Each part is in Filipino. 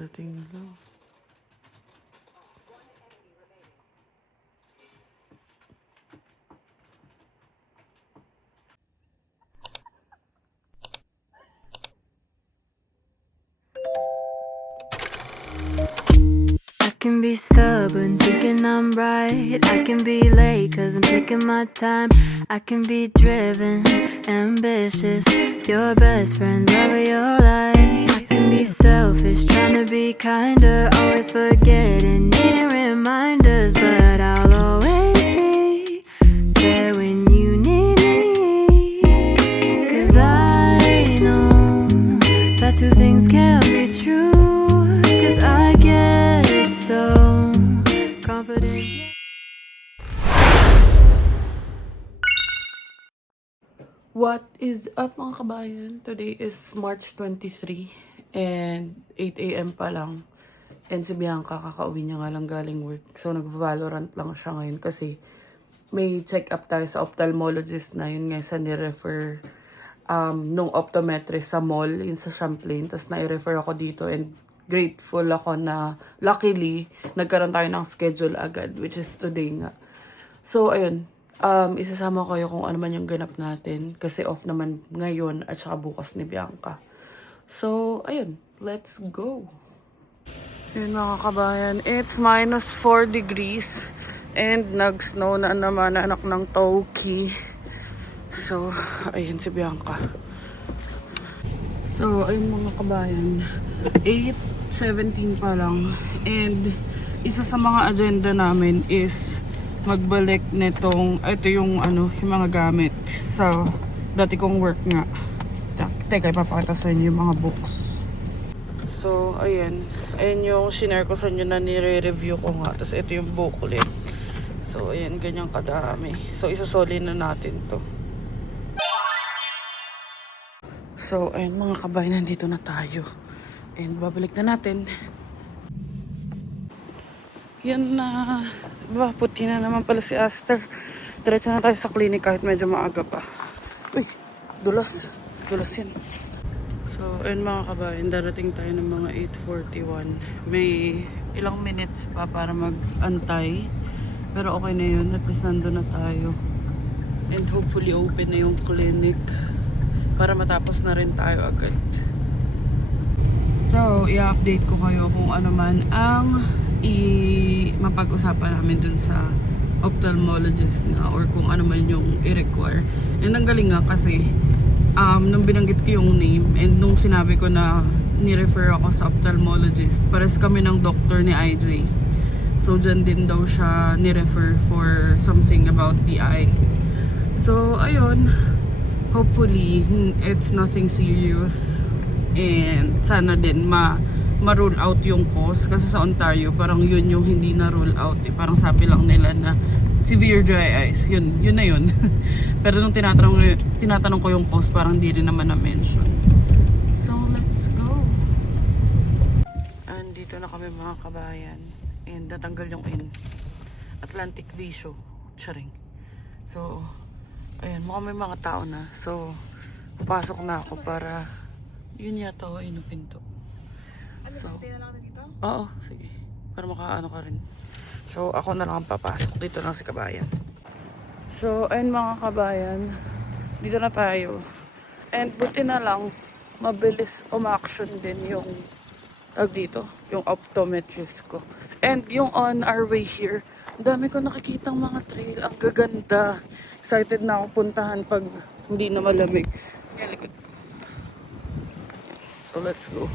Dating lang. I can be stubborn, thinking I'm right. I can be late, cause I'm taking my time. I can be driven, ambitious, your best friend, love of your life. I can be selfish, trying to be kinder, always forgetting, needing reminders. But I'll always be there when you need me. Cause I know that two things can't be true. Cause I get so confident. What is up mga kabayan? Today is March 23 and 8 a.m. pa lang. And si Bianca kakauwi niya nga lang galing work. So nag-Valorant lang siya ngayon kasi may check-up tayo sa ophthalmologist na yun nga sa ni-refer nung optometrist sa mall, yun sa Champlain. Tapos na-refer ako dito and grateful ako na luckily nagkaroon tayo ng schedule agad, which is today nga. So ayun, isasama ko kayo kung ano man yung ganap natin kasi off naman ngayon at saka bukas ni Bianca. So ayun, let's go! Yun mga kabayan, it's -4 degrees and nag-snow na naman anak ng Toki. So, ayun si Bianca. So, ayun mga kabayan, 8:17 pa lang and isa sa mga agenda namin is magbalik nitong, ito yung ano, yung mga gamit sa dati kong work nga. Teka, ipapakita sa inyo yung mga books. So, ayan. Ayan yung shinare ko sa inyo na nire-review ko nga. Tapos ito yung booklet. So, ayan, ganyang kadami. So, isusoli na natin to. So, ayan mga kabayan, nandito na tayo. And babalik na natin. Yan na. Diba, puti na naman pala si Aster. Diretso na tayo sa clinic kahit medyo maaga pa. Uy, dulas. Dulas yan. So, ayun mga kabayan, darating tayo ng mga 8:41. May ilang minutes pa para mag-antay. Pero okay na yun. At least nandun na tayo. And hopefully open na yung clinic para matapos na rin tayo agad. So, i-update ko kayo kung ano man ang mapag-usapan namin dun sa ophthalmologist nga or kung ano man yung i-require. And ang galing nga kasi nung binanggit ko yung name and nung sinabi ko na ni-refer ako sa ophthalmologist, pares kami ng doctor ni IJ. So, dyan din daw siya ni-refer for something about the eye. So, ayun. Hopefully, it's nothing serious. And sana din ma-rule out yung cause. Kasi sa Ontario, parang yun yung hindi na-rule out. Eh. Parang sabi lang nila na severe dry eyes. Yun na yun. Pero nung tinatanong ko yung cause, parang hindi rin naman na-mention. So, let's go! Andito na kami mga kabayan. And natanggal yung Atlantic Vision. Charing. So, ayan, mukhang may mga tao na. So, papasok na ako para yun yata ako pinto. So, oo, sige. Para makaano ka rin. So, ako na lang ang papasok. Dito lang si kabayan. So, ayun mga kabayan. Dito na tayo. And buti na lang, mabilis umaction din yung dito, yung optometrist ko. And yung on our way here, dami ko nakikitang mga trail. Ang gaganda. Excited na ako puntahan pag hindi na malamig. Yung likod ko. So, let's go.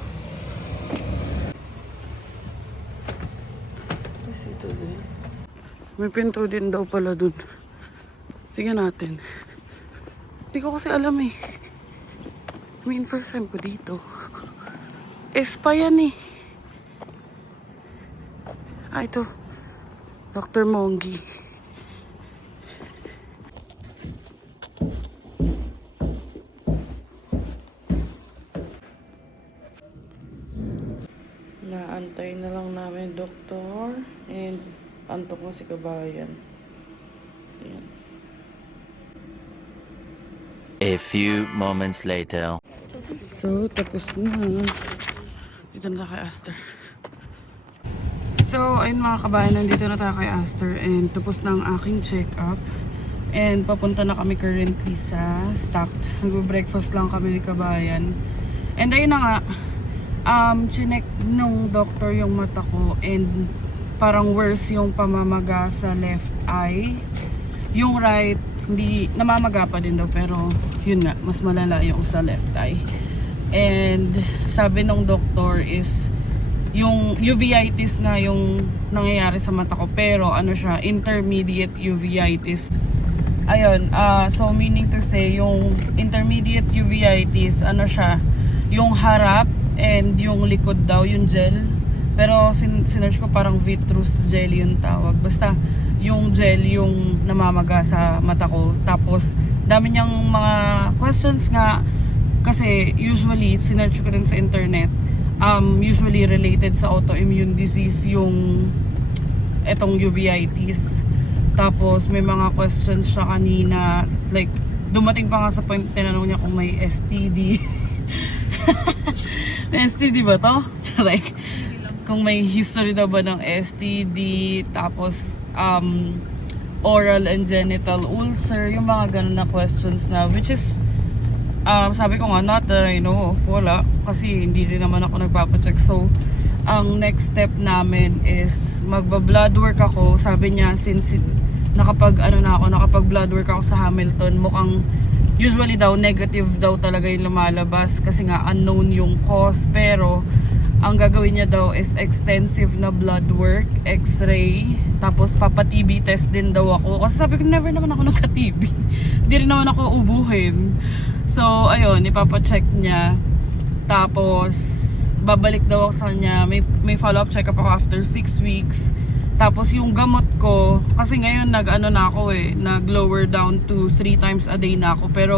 Ito din. May pinto din daw pala dun. Tingnan natin. Hindi ko kasi alam eh. I mean, first time ko dito. Espa yan eh. Ah, ito. Dr. Mongi. Naantay na lang namin doktor and antok na si kabayan. Ayan. A few moments later. So, tapos na. Dito na tayo kay Aster. So, ayun mga kabayan, nandito na tayo kay Aster and tapos na ang aking check-up. And papunta na kami currently sa Stacked. Nag-breakfast lang kami ni kabayan. And ayun na nga, chinek nung doctor yung mata ko and parang worse yung pamamaga sa left eye. Yung right, hindi, namamaga pa din daw pero yun nga, mas malala yung sa left eye. And sabi nung doctor is yung uveitis nga yung nangyayari sa mata ko pero ano siya, intermediate uveitis. Ayun, so meaning to say yung intermediate uveitis, ano siya, yung harap and yung likod daw, yung gel. Pero sinerge ko parang vitreous gel yung tawag. Basta yung gel yung namamaga sa mata ko. Tapos dami niyang mga questions nga kasi usually sinerge ko din sa internet. Usually related sa autoimmune disease yung etong uveitis. Tapos may mga questions siya kanina, like dumating pa nga sa point tinanong niya kung may STD. May STD ba to? Like, kung may history daw ba ng STD, tapos oral and genital ulcer, yung mga ganun na questions na, which is sabi ko nga, not that I know of, wala, kasi hindi rin naman ako nagpapacheck. So ang next step namin is magba-blood work ako. Sabi niya, since nakapag blood work ako sa Hamilton, mukhang usually daw negative daw talaga yung lumalabas kasi nga unknown yung cause, pero ang gagawin niya daw is extensive na blood work, x-ray, tapos papa-TB test din daw ako kasi sabi ko never naman ako nagka-TB. Hindi rin naman ako ubuhin. So ayun, ipapacheck niya, tapos babalik daw ako sa kanya, may follow-up check-up ako after 6 weeks. Tapos yung gamot ko, kasi ngayon nag-lower down to 3 times a day na ako. Pero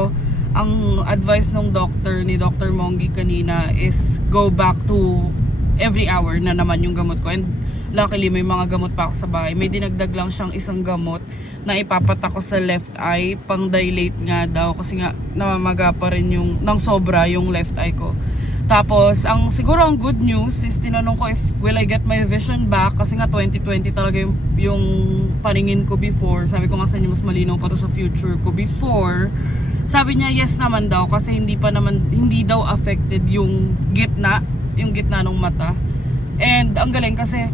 ang advice ng doctor, ni Dr. Mongi kanina is go back to every hour na naman yung gamot ko. And luckily may mga gamot pa ako sa bahay. May dinagdag lang siyang isang gamot na ipapatak ko sa left eye, pang dilate nga daw kasi nga namamaga pa rin yung nang sobra yung left eye ko. Tapos, siguro ang good news is tinanong ko if will I get my vision back kasi nga 2020 talaga yung paningin ko before. Sabi ko nga sa inyo mas malinaw pa to sa future ko before. Sabi niya yes naman daw kasi hindi daw affected yung gitna ng mata. And ang galing kasi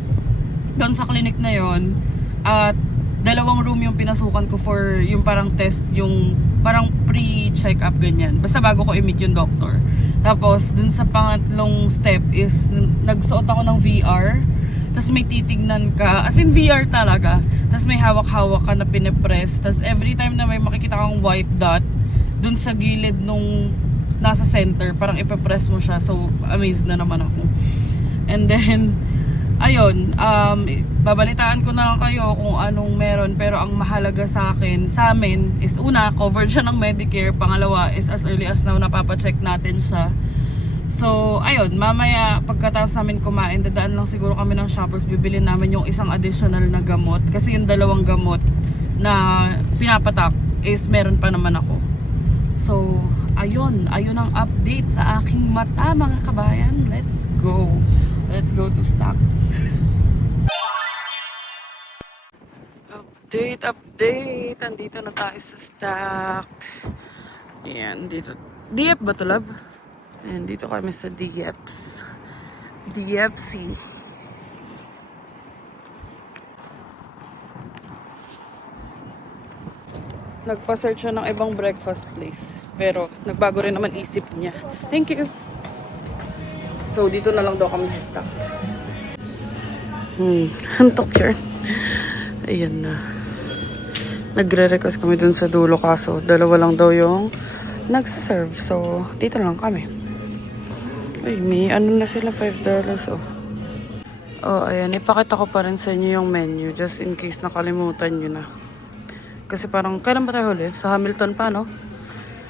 doon sa clinic na yon at 2 room yung pinasukan ko for yung parang test, yung parang pre-check-up ganyan. Basta bago ko i-meet yung doctor. Tapos, dun sa pangatlong step is, nagsuot ako ng VR. Tapos may titignan ka. As in VR talaga. Tapos may hawak-hawak ka na pinipress. Tapos every time na may makikita kang white dot, dun sa gilid nung nasa center, parang ipipress mo siya. So, amazed na naman ako. And then, ayun, babalitaan ko na lang kayo kung anong meron. Pero ang mahalaga sa amin is una, covered siya ng Medicare. Pangalawa is as early as now napapacheck natin siya. So ayun, mamaya pagkatapos namin kumain, dadaan lang siguro kami ng Shoppers, bibili namin yung isang additional na gamot. Kasi yung 2 gamot na pinapatak is meron pa naman ako. So ayun ang update sa aking mata mga kabayan. Let's go to Stacked. Update. Andito na tayo sa Stacked. Ayan, dito. DF ba ito, love? Ayan, dito kami sa DFs. DFC. Nagpa-search siya ng ibang breakfast place. Pero, nagbago rin naman isip niya. Thank you. So, dito na lang daw kami sa Stacked. Hantok yun. Ayan na. Nagre-request kami dun sa dulo kaso 2 lang daw yung nagsaserve. So, dito lang kami. Ay, may ano na sila, $5 oh. Oh, ayan. Ipakita ko pa rin sa inyo yung menu just in case nakalimutan nyo na. Kasi parang, kailan ba tayo huli? Sa Hamilton pa, no?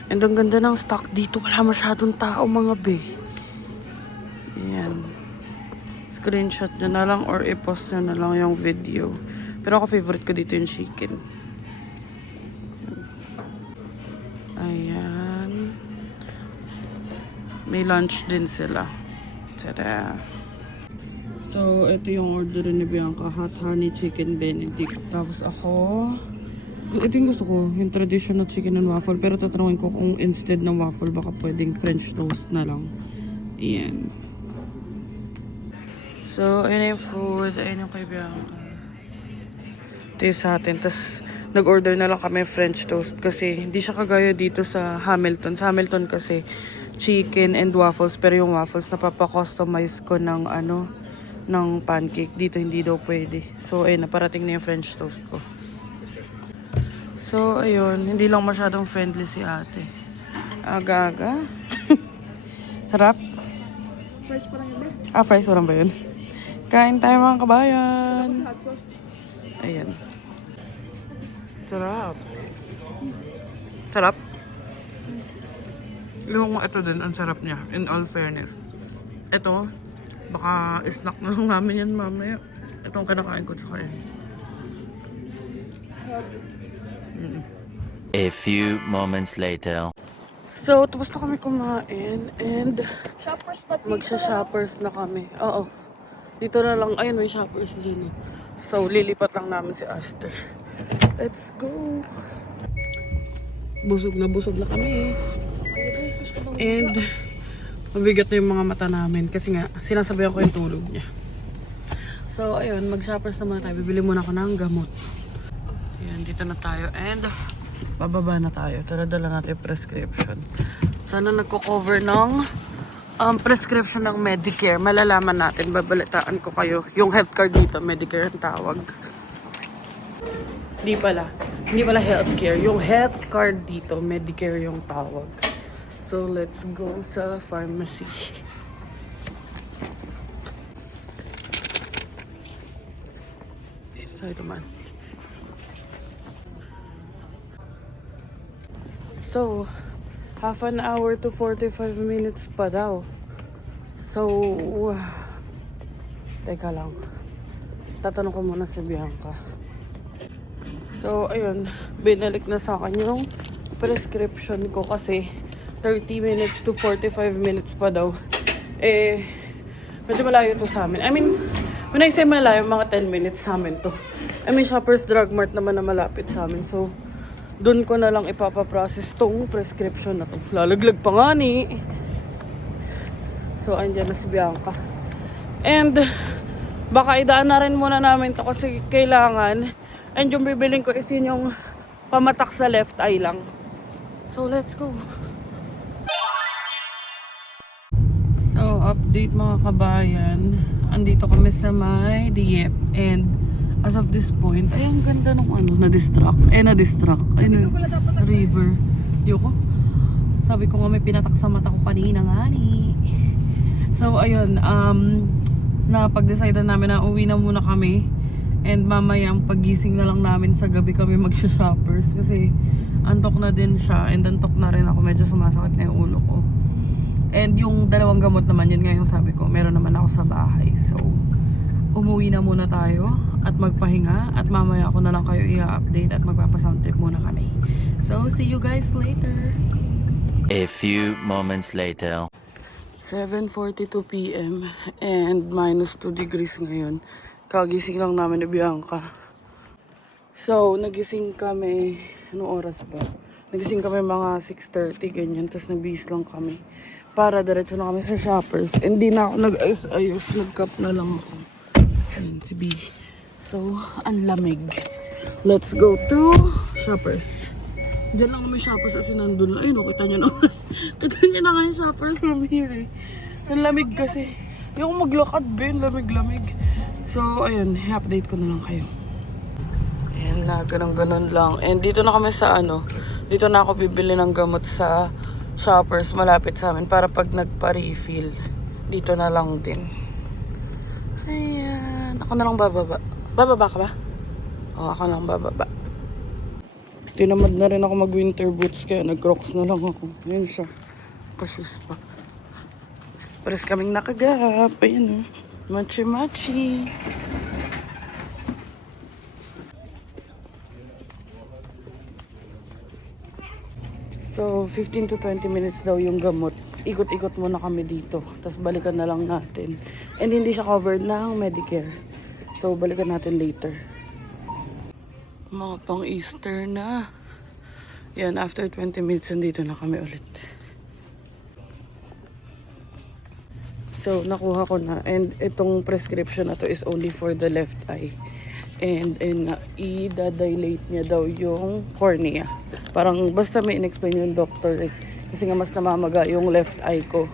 And ang ganda ng stock dito. Wala masyadong tao, mga be. Ayan. Screenshot nyo na lang or i-post nyo na lang yung video. Pero ako favorite ko dito yung chicken. Ayan. May lunch din sila. Tada! So, ito yung order ni Bianca. Hot honey chicken benedict. Tapos ako... Ito yung gusto ko. Yung traditional chicken and waffle. Pero tatanungin ko kung instead ng waffle, baka pwedeng French toast na lang. Ayan. So, ayun yung food. Ayun yung kay Bianca. Ito yung sa atin. Tapos, nag-order na lang kami French toast. Kasi, hindi siya kagaya dito sa Hamilton. Sa Hamilton kasi, chicken and waffles. Pero yung waffles, napapa-customize ko ng ng pancake. Dito hindi daw pwede. So, ayun, naparating na yung French toast ko. So, ayun, hindi lang masyadong friendly si ate. Aga-aga. Sarap? Fresh pa lang yun, babe. Ah, fries walang ba yun? Kain tayo mga kabayan. Sa hot sauce. Ayan. Sarap. Sarap? Yung ito din, ang sarap niya. In all fairness. Ito, baka snack na lang namin yan mamaya. Itong kinakain ko tsaka yan. A few moments later. So, tapos na kami kumain and Shoppers pa dito. magsha-shoppers na kami. Oo. Dito na lang. Ayun, may shoppers dyan. So, lilipat lang namin si Aster. Let's go! Busog na kami. And, mabigat na yung mga mata namin kasi nga, sinasabayan ko yung tulog niya. So, ayun, mag-shoppers na muna tayo. Bibili muna ako ng gamot. Ayan, dito na tayo. And, bababa na tayo. Tara, dala natin yung prescription. Sana nagko-cover ng prescription ng Medicare. Malalaman natin, babalitaan ko kayo. Yung health card dito, Medicare ang tawag. Hindi pala healthcare. Yung health card dito, Medicare yung tawag. So, let's go sa pharmacy. Side naman. So, half an hour to 45 minutes pa daw. So, teka lang. Tatanong ko muna si Bianca. So, ayun. Binalik na sa akin yung prescription ko kasi 30 minutes to 45 minutes pa daw. Eh, medyo malayo to sa amin. I mean, when I say malayo, mga 10 minutes sa amin to. I mean, Shoppers Drug Mart naman na malapit sa amin. So, doon ko na lang ipapaprocess tong prescription na to. Lalaglag pa nga ni. So, andyan na si Bianca. And, baka idaan na rin muna namin to kasi kailangan. And yung bibiling ko is yun yung pamatak sa left eye lang. So, let's go. So, update mga kabayan. Andito kami sa may Dieppe. And, as of this point, ay, ang ganda nung na-distract. Ay, river. Yoko. Sabi ko nga may pinatak sa mata ko kanina nga ni. So, ayun, napag-decide namin na uwi na muna kami. And mamaya, pagising na lang namin sa gabi kami magsha-shoppers. Kasi, antok na din siya. And antok na rin ako. Medyo sumasakit na yung ulo ko. And yung dalawang gamot naman, yun nga yung sabi ko, meron naman ako sa bahay. So, umuwi na muna tayo at magpahinga. At mamaya ako na lang kayo i-update at magpapasound trip muna kami. So, see you guys later. A few moments later. 7:42 PM and minus 2 degrees ngayon. Kagising lang namin ni Bianca. So, nagising kami, anong oras ba? Nagising kami mga 6:30 ganyan, tapos nagbihis lang kami. Para diretso na kami sa shoppers. Hindi na ako nag-ayos, nag-cup na lang ako. Ayun, si B. So, ang lamig. Let's go to shoppers. Diyan lang kami shoppers kasi nandun lang. Ayun, kita nyo na. Kita nyo na nga yung shoppers from here eh. Ang lamig kasi. Yung maglakad Ben, lamig-lamig. So, ayun, i-update ko na lang kayo. Ayan na, ganun lang. And dito na kami sa dito na ako bibili ng gamot sa shoppers malapit sa amin para pag nagpa-refill, dito na lang din. Ayan, ako na lang bababa. Bababa ka ba? Oo, ako na lang bababa. Tinamad na rin ako mag-winter boots kaya nag-crocs na lang ako. Ayan siya. Kasus pa. Pares kaming nakagap. Ayan o. Machi-machi. So, 15 to 20 minutes daw yung gamot. ikot-ikot muna kami dito. Tapos balikan na lang natin. And hindi siya covered ng Medicare. So, balikan natin later. Mga pang Easter na. Yan, after 20 minutes, nandito na kami ulit. So, nakuha ko na. And itong prescription na to is only for the left eye. And i-dilate niya daw yung cornea. Parang basta may in-explain yung doctor eh. Kasi nga mas namamaga yung left eye ko.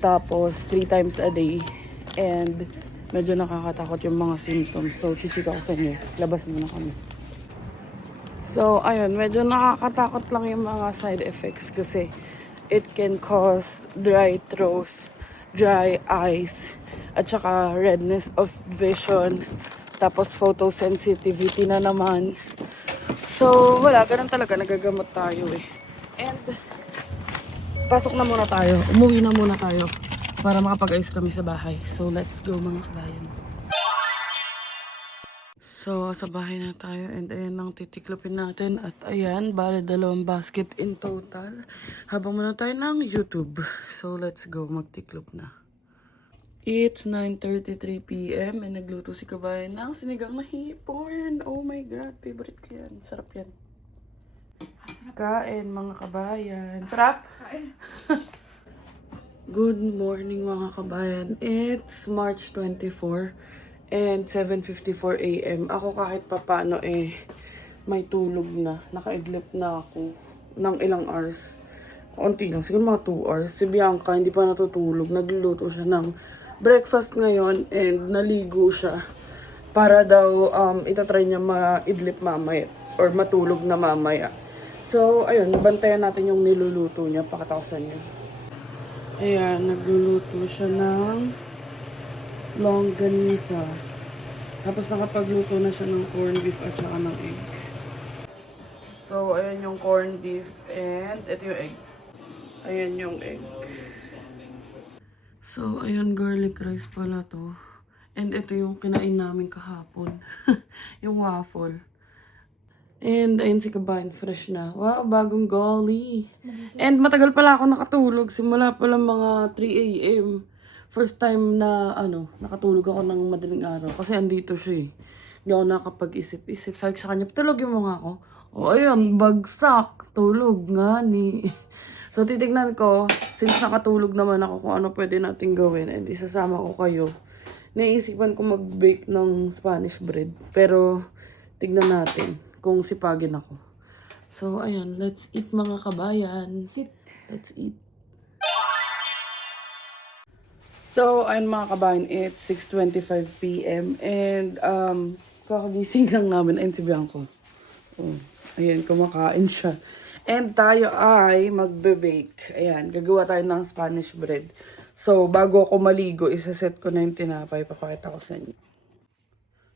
Tapos, 3 times a day. And medyo nakakatakot yung mga symptoms. So, chichika ko sa inyo. Labas muna kami. So, ayun. Medyo nakakatakot lang yung mga side effects. Kasi it can cause dry throat, dry eyes, at saka redness of vision, tapos photosensitivity na naman. So, wala, ganun talaga, nagagamot tayo eh. And, pasok na muna tayo, umuwi na muna tayo para makapag-ayos kami sa bahay. So, let's go mga kabayan. So, sa bahay na tayo and ayan ang titiklopin natin. At ayan, bale 2 basket in total. Habang muna tayo ng YouTube. So, let's go, magtiklop na. It's 9:33 p.m. and nagluto si kabayan ng sinigang na hipon. Oh my God, favorite ko yan. Sarap yan. Kain mga kabayan. Sarap? Kain. Good morning mga kabayan. It's March 24 and 7:54 a.m. Ako kahit papano may tulog na. Nakaidlip na ako ng ilang hours. Unti lang, siguro mga 2 hours. Si Bianca hindi pa natutulog. Nagluluto siya ng breakfast ngayon and naligo siya para daw itatry niya maidlip mamaya or matulog na mamaya. So, ayun, bantayan natin yung niluluto niya, pakatawasan niya. Ayan, nagluluto siya ng longganisa. Tapos nakapagluto na siya ng corned beef at saka ng egg. So, ayan yung corned beef and ito yung egg. Ayan yung egg. So, ayan, garlic rice pala to. And ito yung kinain namin kahapon. Yung waffle. And ayun si kabayan, fresh na. Wow, bagong golly. And matagal pala ako nakatulog. Simula pala mga 3 a.m. First time na, nakatulog ako ng madaling araw. Kasi andito siya eh. Hindi ako nakapag-isip-isip. Sabi ko sa kanya, tulogin mo nga ako. O ayun, bagsak. Tulog nga ni. So, titignan ko, since nakatulog naman ako kung ano pwede natin gawin, and isasama ko kayo. Naisipan ko mag-bake ng Spanish bread. Pero, tignan natin kung sipagin ako. So, ayan, let's eat mga kabayan. Let's eat. So, ayun mga kabayan, it's 6:25 p.m. And, kakagising lang namin. Ayun si Bianco. Oh, ayan, kumakain siya. And tayo ay magbe-bake. Ayan, gagawa tayo ng Spanish bread. So, bago ako maligo, isaset ko na yung tinapay. Papakita ko sa inyo.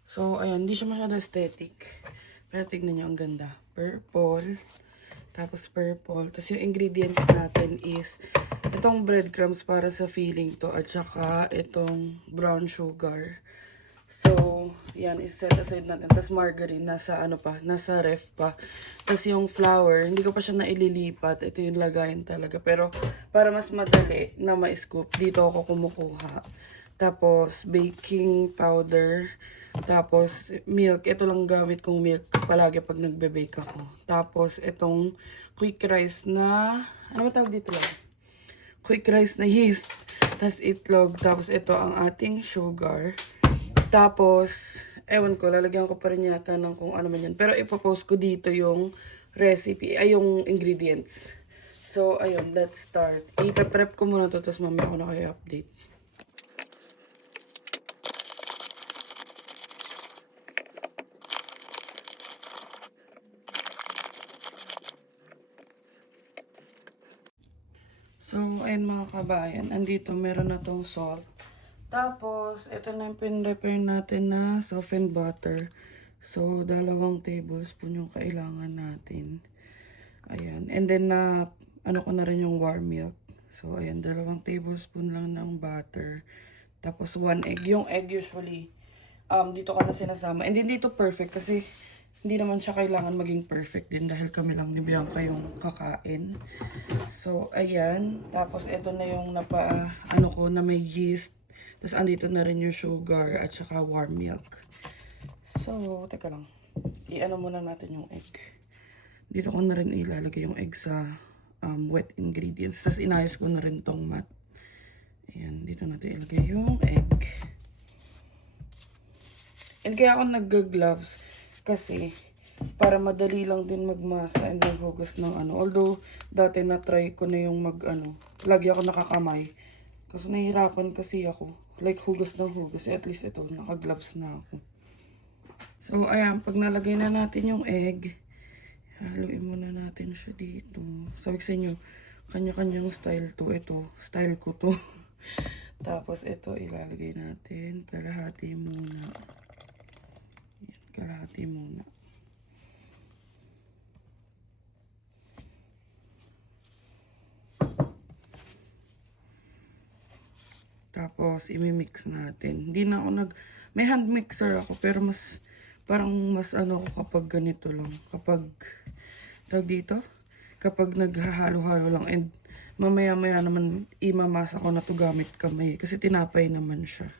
So, ayan, hindi siya masyado aesthetic. Pero tignan nyo, ang ganda. Purple. Tapos purple. Tapos yung ingredients natin is itong breadcrumbs para sa filling to. At saka itong brown sugar. So, yan, is-set aside natin. Tapos margarine, nasa nasa ref pa. Tapos yung flour, hindi ko pa siya naililipat. Ito yung lagayin talaga. Pero, para mas madali na ma-scoop, dito ako kumukuha. Tapos, baking powder. Tapos, milk. Ito lang gamit kong milk palagi pag nagbe-bake ako. Tapos, itong quick rice na, ano ba tawag dito lang? Quick rice na yeast. Tapos, itlog. Tapos, ito ang ating sugar. Tapos, ewan ko, lalagyan ko pa rin yata ng kung ano man yan. Pero ipopost ko dito yung recipe, yung ingredients. So, ayun, let's start. Ipe-prep ko muna to, tapos mamaya ko na kayo update. So, ayun mga kabayan, andito meron na tong salt. Tapos, ito na yung pin-prepare natin na softened butter. So, 2 tablespoon yung kailangan natin. Ayan. And then, ano ko na rin yung warm milk. So, ayan, 2 tablespoon lang ng butter. Tapos, 1 egg. Yung egg usually, dito ka na sinasama. And hindi dito perfect kasi hindi naman siya kailangan maging perfect din dahil kami lang ni Bianca yung kakain. So, ayan. Tapos, ito na yung ano ko, na may yeast. Tapos, andito na rin yung sugar at saka warm milk. So, teka lang. I-ano muna natin yung egg. Dito ko na rin ilalagay yung egg sa wet ingredients. Tapos, inayos ko na rin tong mat. Ayan, dito natin ilagay yung egg. And kaya ako nag-gloves kasi para madali lang din magmasa and maghugas ng ano. Although, dati na-try ko na yung lagi ako nakakamay. Kasi nahihirapan kasi ako. Like, hugas ng hugas. At least ito, naka-gloves na ako. So, ayan, pag nalagay na natin yung egg, haluin muna natin siya dito. Sabi ko sa inyo, kanya-kanyang style to. Ito, style ko to. Tapos, ito, ilalagay natin. Kalahati muna. Kalahati muna. Tapos, imimix natin. Hindi na ako may hand mixer ako, pero parang mas ano ako kapag ganito lang. Kapag, dito, kapag naghahalo-halo lang. And, mamaya-maya naman, imamasa ko na to gamit kamay. Kasi tinapay naman siya.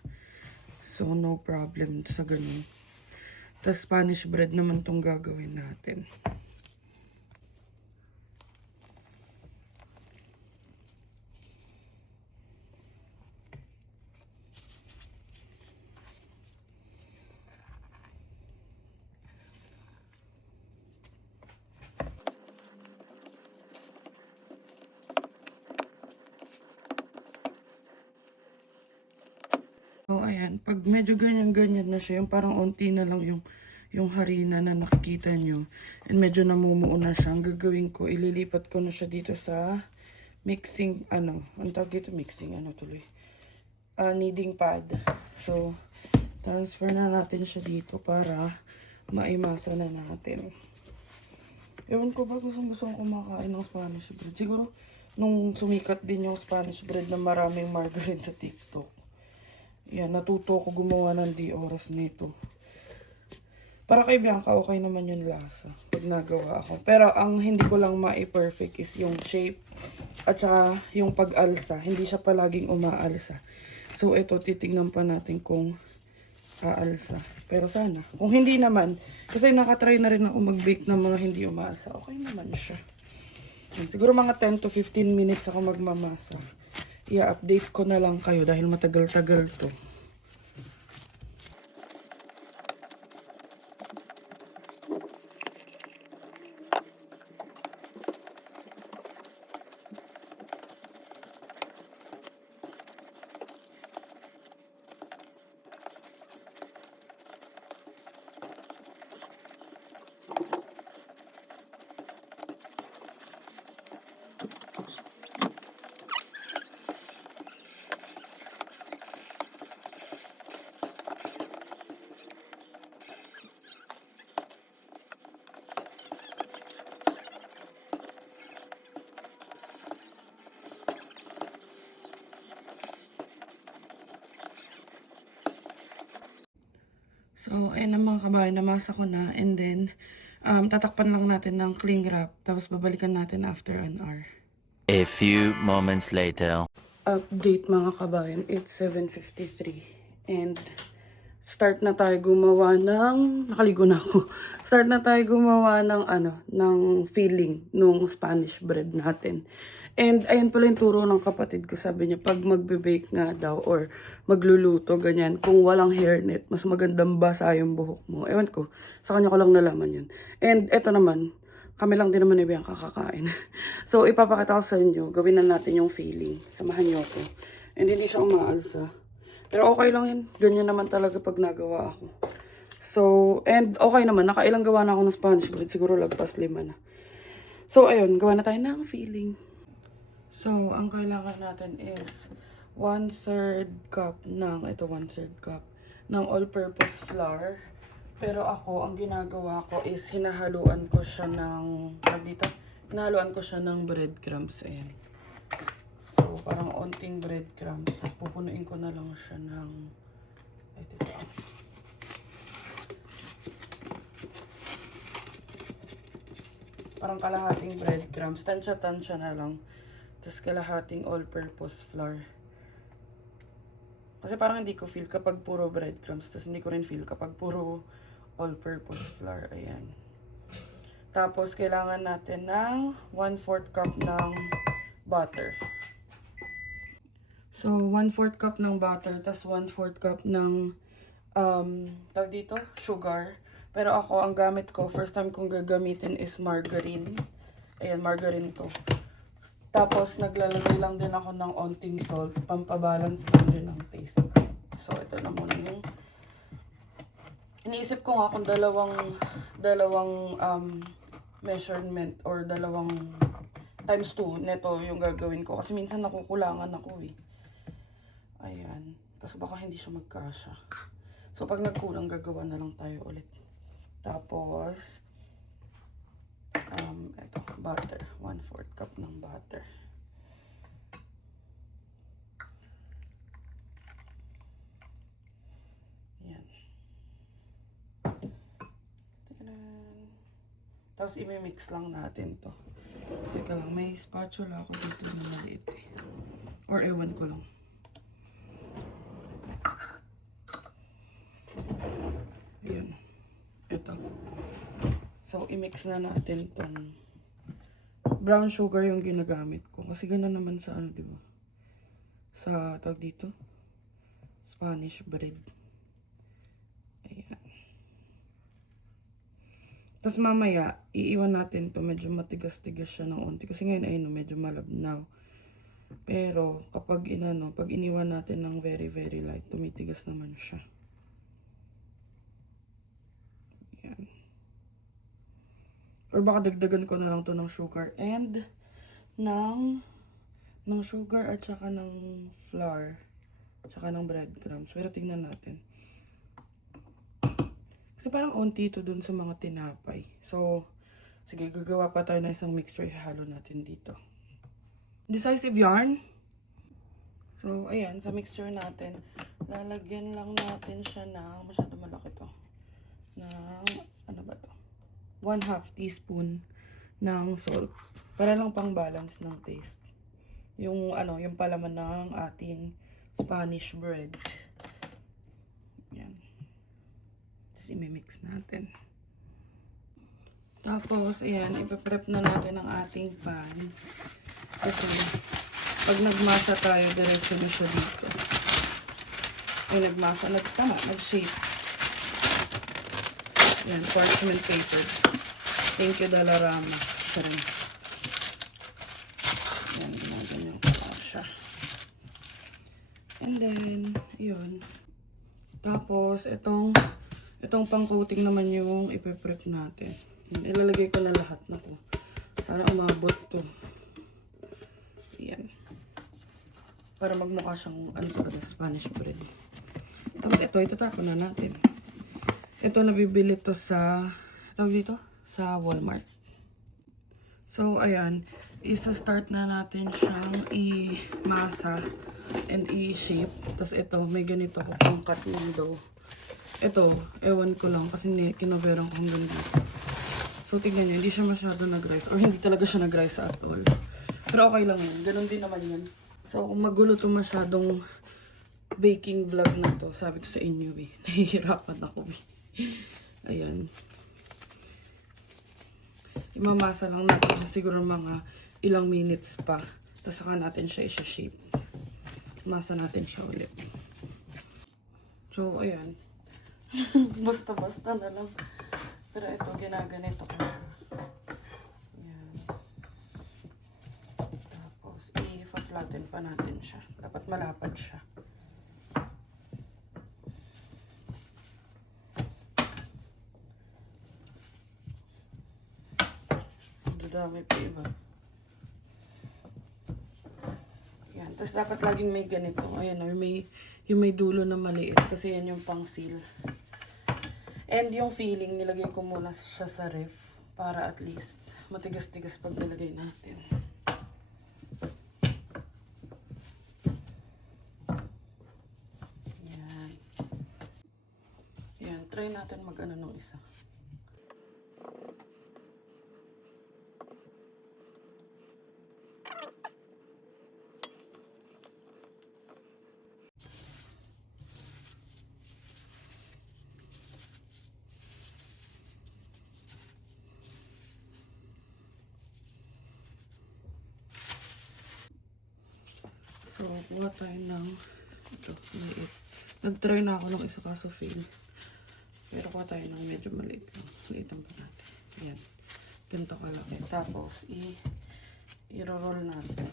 So, no problem sa ganun. Tapos Spanish bread naman tong gagawin natin. So, ayan. Pag medyo ganyan-ganyan na siya, yung parang unti na lang yung harina na nakikita nyo. And medyo namumuo na siya. Ang gagawin ko, ililipat ko na siya dito sa mixing, ang tawag dito mixing, tuloy. Kneading pad. So, transfer na natin siya dito para maimasa na natin. Ewan ko ba gusto kong kumakain ng Spanish bread. Siguro, nung sumikat din yung Spanish bread na maraming margarine sa TikTok. Yan, natuto ko gumawa ng di oras nito. Para kay Bianca, okay naman yung lasa pag nagawa ako. Pero ang hindi ko lang ma-perfect is yung shape at saka yung pag-alsa. Hindi siya palaging umaalsa. So, ito, titignan pa natin kung aalsa. Pero sana. Kung hindi naman, kasi nakatry na rin ako mag-bake ng mga hindi umaalsa. Okay naman siya. Yan, siguro mga 10 to 15 minutes ako magmamasa. I-update ko na lang kayo dahil matagal-tagal to. So, ayun na mga kabayan, namasa ko na. And then, tatakpan lang natin ng cling wrap. Tapos, babalikan natin after an hour. A few moments later. Update mga kabayan, it's 7:53. And, start na tayo gumawa ng, nakaligo na ako. Start na tayo gumawa ng, ng filling nung Spanish bread natin. And, ayun pala yung turo ng kapatid ko. Sabi niya, pag magbe-bake nga daw or magluluto, ganyan, kung walang hairnet, mas magandang basa yung buhok mo. Ewan ko, sa kanya ko lang nalaman yun. And, eto naman, kami lang din naman ibang kakakain. So, ipapakita ko sa inyo, gawin na natin yung filling. Samahan niyo ako. And, hindi siya umaalsa. Pero okay lang yun. Ganyan naman talaga pag nagawa ako. So, and okay naman. Nakailang gawa na ako ng Spanish bread. Siguro lagpas 5 na. So, ayun. Gawa na tayo ng filling. So, ang kailangan natin is 1/3 cup ng, ito 1/3 cup ng all-purpose flour. Pero ako, ang ginagawa ko is hinahaluan ko siya ng, hinahaluan ko siya ng breadcrumbs. Ayan. So, parang onting breadcrumbs. Tapos pupunuin ko na lang siya ng, ito. parang kalahating breadcrumbs. Tansya-tansya na lang. Tapos kalahating all-purpose flour. Kasi parang hindi ko feel kapag puro breadcrumbs. Tapos hindi ko rin feel kapag puro all-purpose flour. Ayan. Tapos kailangan natin ng 1/4 cup ng butter. So, 1/4 cup ng butter, tas 1/4 cup ng, tawag dito, sugar. Pero ako, ang gamit ko, first time kong gagamitin is margarine. Ayan, margarine to. Tapos, naglalagay lang din ako ng onting salt, pampabalance lang din ang taste. So, ito na muna yung, iniisip ko nga kung dalawang measurement or dalawang times 2 neto yung gagawin ko. Kasi minsan nakukulangan ako eh. Ayan. Kasi baka hindi siya magkasya. So, pag nagkulang, gagawa na lang tayo ulit. Tapos, eto, butter. 1/4 cup ng butter. Ayan. Tignan. Tapos, imimix lang natin to. Teka lang, may spatula ako dito na maliit eh. Or ewan ko lang. Ayan. Ito. So, i-mix na natin tong brown sugar yung ginagamit ko. Kasi gano'n naman sa ano, diba? Sa, tawag dito, Spanish bread. Ayan. Tapos mamaya, iiwan natin to. Medyo matigas-tigas siya ng onti. Kasi ngayon, ayun, medyo malabnaw. Pero, kapag pag iniwan natin ng very, very light, tumitigas naman siya. Ayan. Or baka dagdagan ko na lang to ng sugar and ng sugar at saka ng flour. At saka ng breadcrumbs. Pero tingnan natin. Kasi parang onti ito dun sa mga tinapay. So, sige, gagawa pa tayo ng isang mixture. Ihalo natin dito. Decisive yarn. So, ayan, sa mixture natin, lalagyan lang natin siya ng, masyado malaki to, ng, ano ba to? 1/2 teaspoon ng salt. Para lang pang balance ng taste. Yung, yung palaman ng ating Spanish bread. Ayan. Tapos, imimix natin. Tapos, ayan, ipiprep na natin ang ating pan. Kasi, pag nagmasa tayo, diretso na siya dito. Ay, nagmasa, nag-shape. Ayan, parchment paper. Thank you, Dalarama. Sarang. Ayan, ganyan ko siya. And then, yun. Tapos, itong pang-coating naman yung ipiprep natin. Ilalagay ko na lahat na to. Sana umabot to. Ayan. Para magmukha siyang, Spanish bread. Tapos ito, itatapon na natin. Ito, nabibili to sa, tawag dito? Sa Walmart. So, ayan. Isa-start na natin siyang i-masa and i-shape. Tapos ito, may ganito ko pang cut ng dough. Ito, ewan ko lang kasi kinoverang ko hanggang dito. So, tignan nyo, hindi siya masyado nag-rise. Or hindi talaga siya nag-rise at all. Pero okay lang yun. Ganon din naman yun. So, kung magulo to masyadong baking vlog na to, sabi ko sa inyo eh, nahihirapan ako eh. Ayan. Imamasa lang natin siya siguro mga ilang minutes pa. Tapos saka natin siya isa-shape. Masa natin siya ulit. So, ayan. Basta-basta na lang. Pero ito, ginaganito ko. Ayan. Tapos, i-flatten pa natin siya. Dapat malapad siya. Dami pa iba. Ayan. Tapos, dapat laging may ganito. Ayan, yung may dulo na maliit. Kasi yan yung pang seal. And yung filling, nilagay ko muna siya sa ref. Para at least, matigas-tigas pag nilagay natin. Ayan. Ayan. Try natin mag-ano ng isa. So, kuha tayo ng ito, maliit. Nag-try na ako ng isa kaso fail. Pero kuha tayo ng medyo maliit lang. Liitan pa natin. Ayan. Ganito kalaki. Tapos, i-roll natin.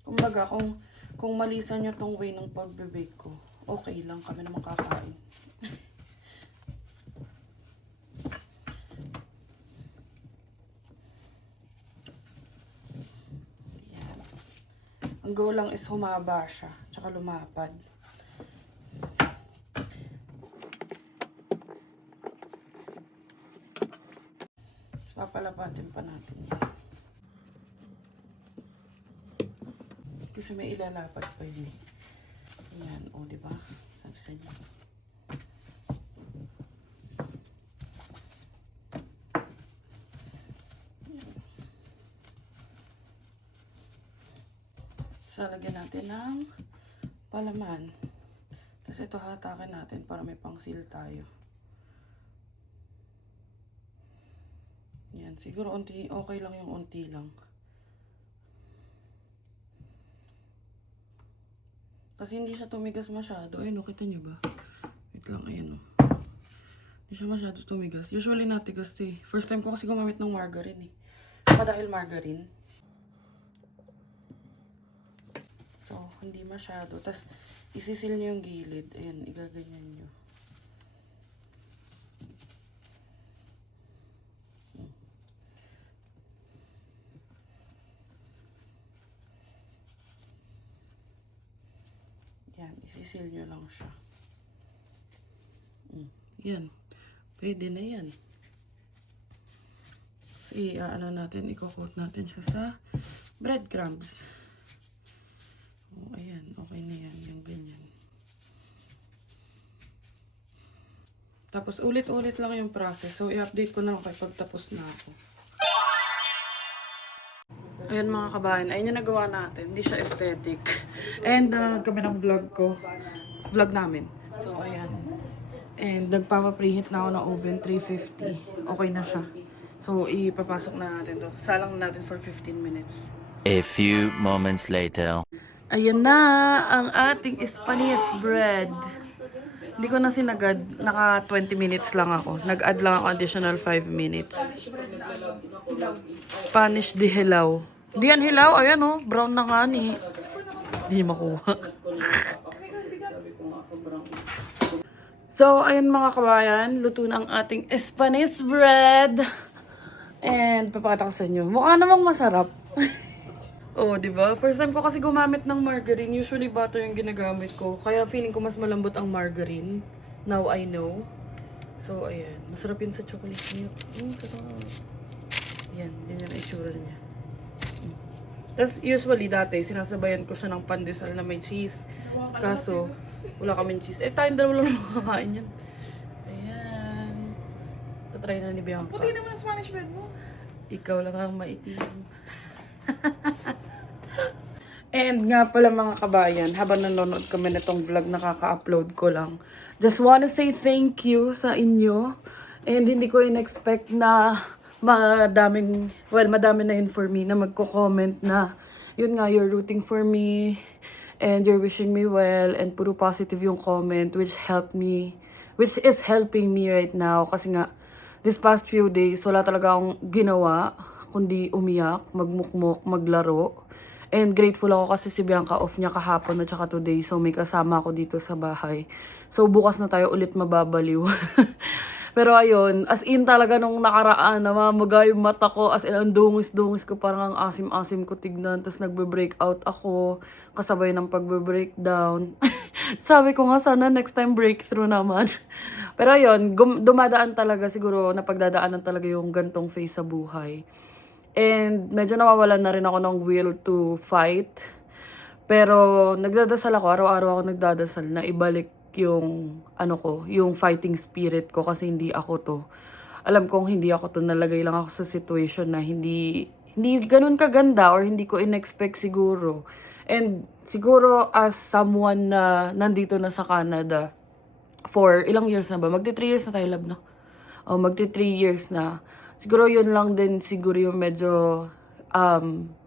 Kumbaga, kung malisan nyo tong way ng pagbe-bake ko, okay lang. Kami naman kakain. Yan. Ang goal lang is humaba siya. Tsaka lumapad. Tapos papalapatin pa natin yan. Kasi may ilalapad pa yun eh. Ayan, o, diba? Sabi sa inyo. So, lagyan natin ng palaman. Tapos ito hatakin natin para may pang-seal tayo. Yan, siguro okay lang yung unti lang. Kasi hindi siya tumigas masyado. Ayun, kita niyo ba? Wait lang, ayan o. Hindi siya masyado tumigas. Usually natigas to eh. First time ko kasi gumamit ng margarine eh. Pa dahil margarine. So, hindi masyado. Tapos, isisil niyo yung gilid. Ayan, igaganyan niyo. Yan, isisil nyo lang siya. Yan. Pwede na yan. So, ano natin, i-coat natin siya sa breadcrumbs. Oh, ayan. Okay na yan. Yung ganyan. Tapos, ulit-ulit lang yung process. So, i-update ko na ako kapag tapos na ako. Ayan mga kabayan, ayun yung nagawa natin. Hindi siya aesthetic. And kami ng vlog namin. So ayan. And nagpapa-preheat na ako ng oven 350. Okay na siya. So ipapasok na natin to. Salang na natin for 15 minutes. A few moments later. Ayan na ang ating Spanish bread. Hindi ko na sinagad. Naka 20 minutes lang ako. Nag-add lang ako additional 5 minutes. Spanish de hilaw. Di yan hilaw. Ayan o. Brown na nga ni. Di makuha. So, ayun mga kabayan. Luto na ang ating Spanish bread. And papakita ko sa inyo. Mukha namang masarap. Oh, di ba? First time ko kasi gumamit ng margarine. Usually butter yung ginagamit ko. Kaya feeling ko mas malambot ang margarine. Now I know. So, ayan. Masarap yun sa chocolate milk. Sarap. Yan. Yan yung itsura niya. Tapos, usually dati, sinasabayan ko siya ng pandesal na may cheese. Kaso, wala kaming cheese. Eh, tayong dalawa lang makakain yan. Ayan. Tatry na ni Bianca. Puti naman ang Spanish bread mo. Ikaw lang ang maitim. And nga pala mga kabayan, habang nanonood kami nitong vlog na kaka-upload ko lang, just wanna say thank you sa inyo. And hindi ko in-expect na madami na yun for me na magko-comment na yun nga, you're rooting for me and you're wishing me well, and puro positive yung comment which is helping me right now. Kasi nga this past few days wala talaga akong ginawa kundi umiyak, magmukmok, maglaro. And grateful ako kasi si Bianca off niya kahapon at saka today. So may kasama ako dito sa bahay. So bukas na tayo ulit mababaliw. Pero ayun, as in talaga nung nakaraan, namamaga yung mata ko. As in, ang dungis-dungis ko, parang ang asim-asim ko tignan. Tapos nagbe-breakout ako, kasabay ng pagbe-breakdown. Sabi ko nga, sana next time breakthrough naman. Pero ayun, dumadaan talaga siguro, napagdadaanan talaga yung gantong phase sa buhay. And medyo nawawalan na rin ako ng will to fight. Pero nagdadasal ako, araw-araw ako nagdadasal na ibalik yung yung fighting spirit ko kasi hindi ako to. Alam kong hindi ako to, nalagay lang ako sa situation na hindi ganun kaganda or hindi ko in-expect siguro. And siguro as someone na nandito na sa Canada for ilang years na ba? Magti 3 years na tayo, love, no? O magti 3 years na. Siguro yun lang din siguro yung medyo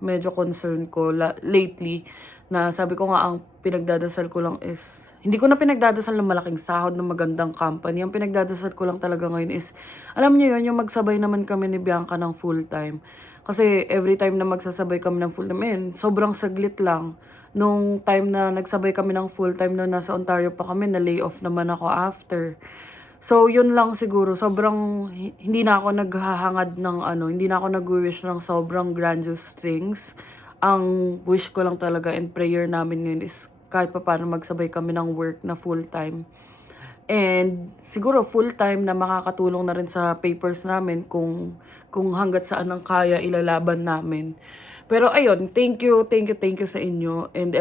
medyo concern ko lately, na sabi ko nga ang pinagdadasal ko lang is, hindi ko na pinagdadasal ng malaking sahod ng magandang company. Ang pinagdadasal ko lang talaga ngayon is, alam niyo yun, yung magsabay naman kami ni Bianca ng full time. Kasi every time na magsasabay kami ng full time, sobrang saglit lang. Nung time na nagsabay kami ng full time na nasa Ontario pa kami, na lay off naman ako after. So, yun lang siguro. Sobrang, hindi na ako naghahangad ng hindi na ako nag-wish ng sobrang grandiose things. Ang wish ko lang talaga and prayer namin ngayon is kahit pa paano magsabay kami ng work na full-time. And siguro full-time na makakatulong na rin sa papers namin kung hanggat saan ang kaya ilalaban namin. Pero ayun, thank you sa inyo. And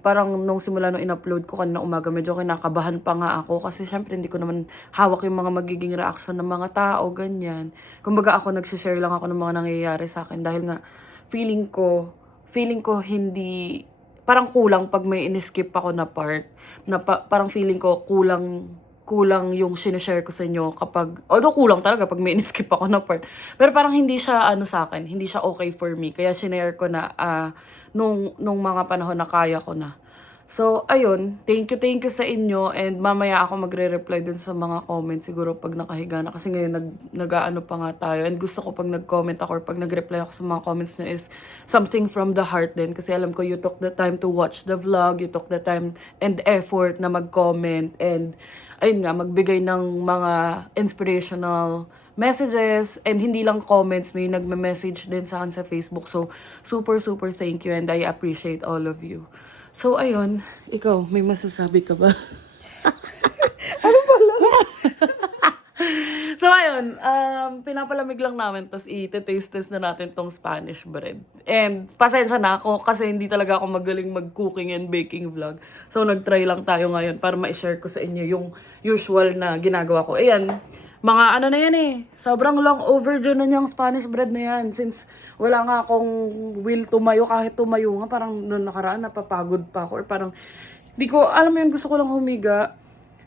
parang nung simula nung in-upload ko kanina umaga, medyo kinakabahan pa nga ako. Kasi syempre hindi ko naman hawak yung mga magiging reaction ng mga tao, ganyan. Kumbaga ako nagsishare lang ako ng mga nangyayari sa akin. Dahil nga, feeling ko hindi, parang kulang pag may in-skip ako na part. Parang feeling ko kulang yung sinishare ko sa inyo kapag, although kulang talaga pag may in-skip ako na part. Pero parang hindi siya sa akin, hindi siya okay for me. Kaya sinare ko na nung mga panahon na kaya ko na. So, ayun, thank you sa inyo, and mamaya ako magre-reply dun sa mga comments siguro pag nakahiga na, kasi ngayon nag-aano pa nga tayo, and gusto ko pag nag-comment ako or pag nag-reply ako sa mga comments na is something from the heart din, kasi alam ko you took the time to watch the vlog, you took the time and effort na mag-comment, and ayun nga, magbigay ng mga inspirational messages, and hindi lang comments, may nagme-message din sa akin sa Facebook. So, super thank you, and I appreciate all of you. So, ayun, ikaw, may masasabi ka ba? So, ayun, pinapalamig lang namin, tapos i-taste na natin tong Spanish bread. And, pasensya na ako, kasi hindi talaga ako magaling mag-cooking and baking vlog. So, nag-try lang tayo ngayon para ma-share ko sa inyo yung usual na ginagawa ko. Ayan, mga na yan eh. Sobrang long overdue na niyang Spanish bread na yan. Since wala nga akong will tumayo, kahit tumayo nga, parang noon nakaraan, napapagod pa ako. Or parang, di ko, alam mo yun, gusto ko lang humiga.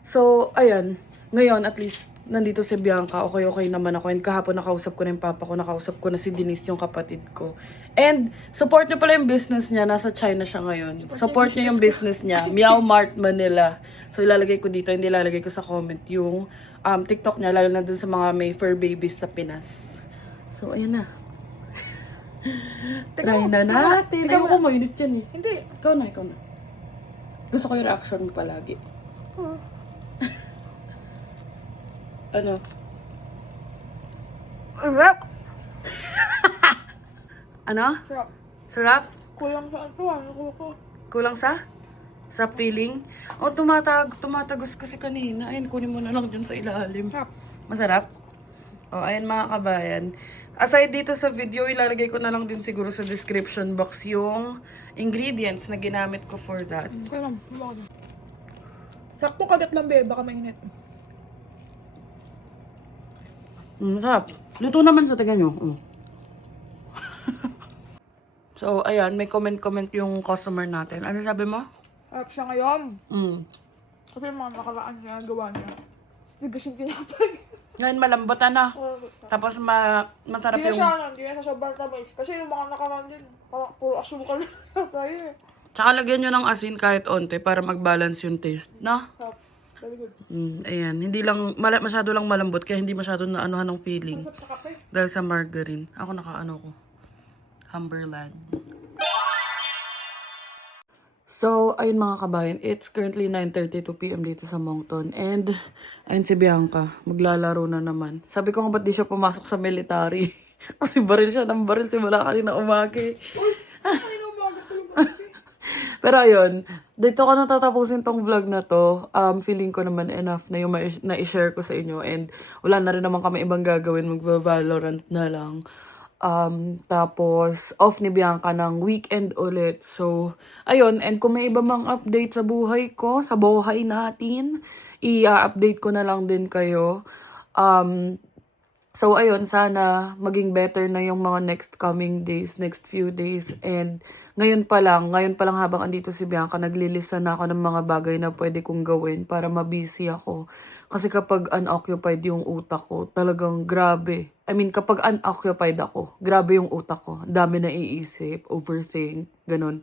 So, ayan. Ngayon, at least, nandito si Bianca. Okay naman ako. And kahapon nakausap ko na yung papa ko. Nakausap ko na si Denise, yung kapatid ko. And, support niyo pala yung business niya. Nasa China siya ngayon. Support niyo yung business niya. Meow Mart Manila. So, ilalagay ko dito. Hindi ilalagay ko sa comment yung TikTok niya. Lalo na dun sa mga may fur babies sa Pinas. So, ayan na. Try na natin. Ayaw ko mainit yan eh. Hindi. Ikaw na. Gusto ko yung reaction mo palagi. Ano? Sarap. Ano? Sarap. Sarap? Kulang sa ano ko. Kulang sa? Sa feeling? O, tumatagos kasi kanina. Ayun, kunin mo na lang dyan sa ilalim. Sarap. Masarap? O, ayun mga kabayan. Aside dito sa video, ilalagay ko na lang din siguro sa description box yung ingredients na ginamit ko for that. Okay lang. Sakto kagat lang, be. Baka mainit. Masarap. Luto naman sa taga nyo. So, ayan, may comment yung customer natin. Ano sabi mo? Sarap siya ngayon. Kasi yung mga nakaraan niya, gawa niya. Hindi kasing tinapay. Ngayon malambot na. Tapos masarap Hindi na yung... siya, hindi na siya sobrang tamis. Kasi yung mga nakaraan din, parang puro asukal na tayo eh. Tsaka lagyan nyo ng asin kahit onte para mag-balance yung taste. No? Sarap. Very good. Ayan. Hindi lang, masyado lang malambot kaya hindi masyado na anuhan ng feeling. Sarap sa kape. Dahil sa margarine. Ako nakaano ko. Humberland. So, ayun mga kabayan, it's currently 9:32 PM dito sa Moncton. And, ayun si Bianca, maglalaro na naman. Sabi ko nga ba't di siya pumasok sa military? Kasi baril siya ng baril simula kanina umagi. Kanina umaga tulog. Pero ayun, dito ko natatapusin tong vlog na to. Feeling ko naman enough na yung na-share ko sa inyo. And wala na rin naman kami ibang gagawin, mag-Valorant na lang. Tapos, off ni Bianca ng weekend ulit. So, ayun. And kung may iba mang update sa buhay ko, sa buhay natin, i-update ko na lang din kayo. So, ayun, sana maging better na yung mga next coming days, next few days. And ngayon pa lang habang andito si Bianca, naglilista na ako ng mga bagay na pwede kong gawin para mabusy ako. Kasi kapag unoccupied yung utak ko, talagang grabe. I mean, kapag unoccupied ako, grabe yung utak ko. Ang dami na iisip, overthink, ganun.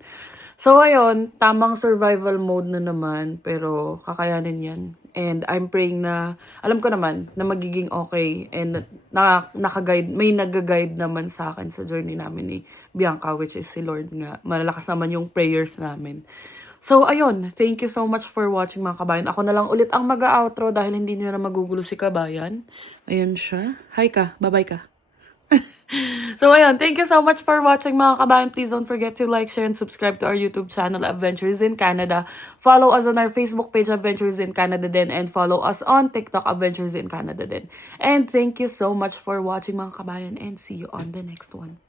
So, ayun, tamang survival mode na naman, pero kakayanin yan. And I'm praying na, alam ko naman, na magiging okay. And naka-guide, may nag-guide naman sa akin sa journey namin ni Bianca, which is si Lord nga. Malalakas naman yung prayers namin. So, ayun, thank you so much for watching mga kabayan. Ako na lang ulit ang mag-outro dahil hindi nyo na magugulo si kabayan. Ayun siya. Hi ka, bye-bye ka. So, ayun. Thank you so much for watching, mga kabayan. Please don't forget to like, share, and subscribe to our YouTube channel, Adventures in Canada. Follow us on our Facebook page, Adventures in Canada din. And follow us on TikTok, Adventures in Canada din. And thank you so much for watching, mga kabayan. And see you on the next one.